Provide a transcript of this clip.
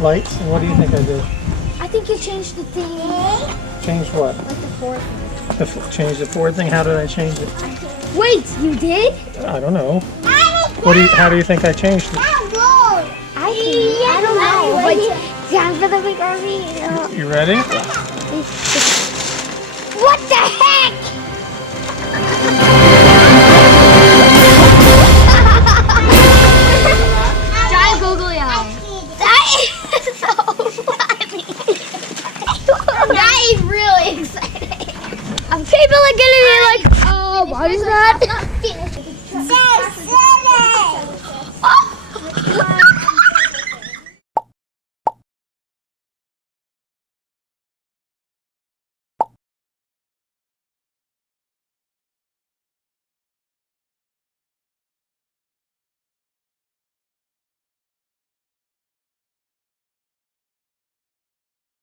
lights. And what do you think I did? I think you changed the thing. Changed what? Like the Ford thing. Change the Ford thing? How did I change it? Wait, you did? I don't know. How do you think I changed it? I don't know. But time for the big army. You ready? What the heck?